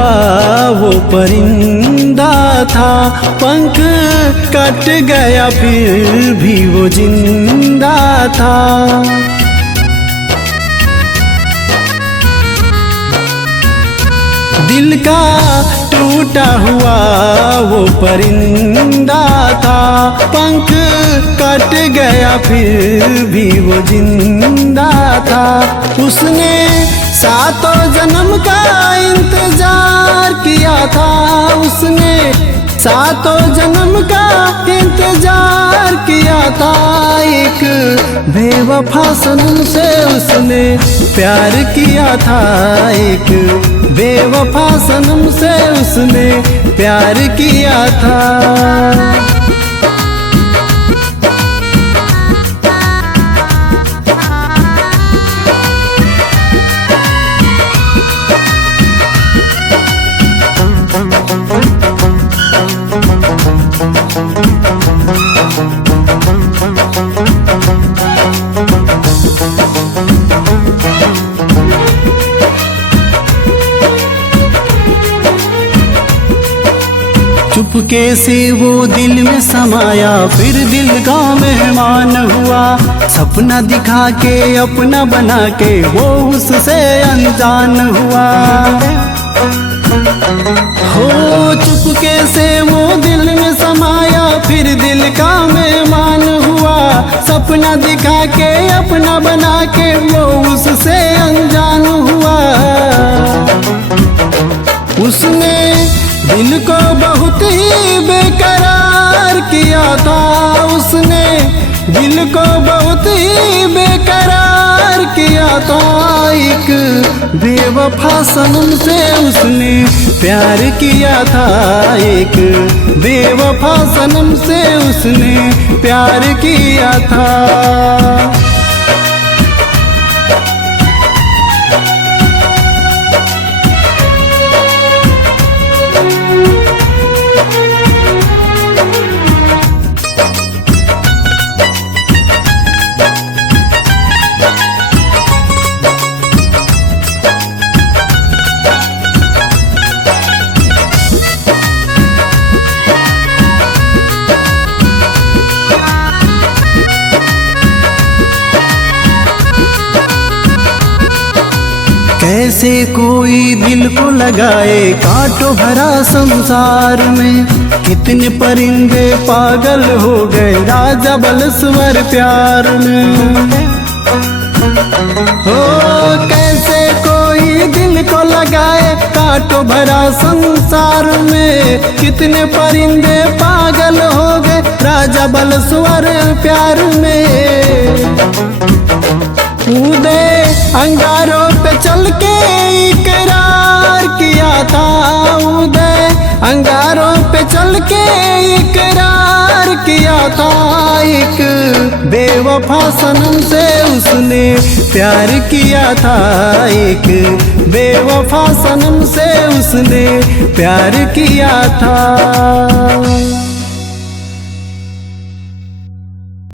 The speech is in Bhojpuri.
हुआ वो परिंदा था, पंख कट गया फिर भी वो जिंदा था। दिल का टूटा हुआ वो परिंदा था, पंख कट गया फिर भी वो जिंदा था। उसने सातों जन्म का इंतजार किया था, उसने सातों जन्म का इंतजार किया था। एक बेवफा सनम से उसने प्यार किया था, एक बेवफा सनम से उसने प्यार किया था। चुपके से वो दिल में समाया, फिर दिल का मेहमान हुआ। सपना दिखा के अपना बना के वो उससे अनजान हुआ। हो चुपके से वो दिल में समाया, फिर दिल का मेहमान हुआ। सपना दिखा के अपना बना के वो उससे अनजान हुआ। उसने दिल को बहुत ही बेकरार किया था, उसने दिल को बहुत ही बेकरार किया था। एक बेवफा सनम से उसने प्यार किया था, एक बेवफा सनम से उसने प्यार किया था। कैसे कोई दिल को लगाए कांटों भरा संसार में। कितने परिंदे पागल हो गए राजा बलस्वर प्यार में। हो कैसे कोई दिल को लगाए कांटों भरा संसार में। कितने परिंदे पागल हो गए राजा बलस्वर प्यार में। उदय अंगारों पे चल के इकरार किया था, उदय अंगारों पे चल के इकरार किया था। एक बेवफा सनम से उसने प्यार किया था, एक बेवफा सनम से उसने प्यार किया था।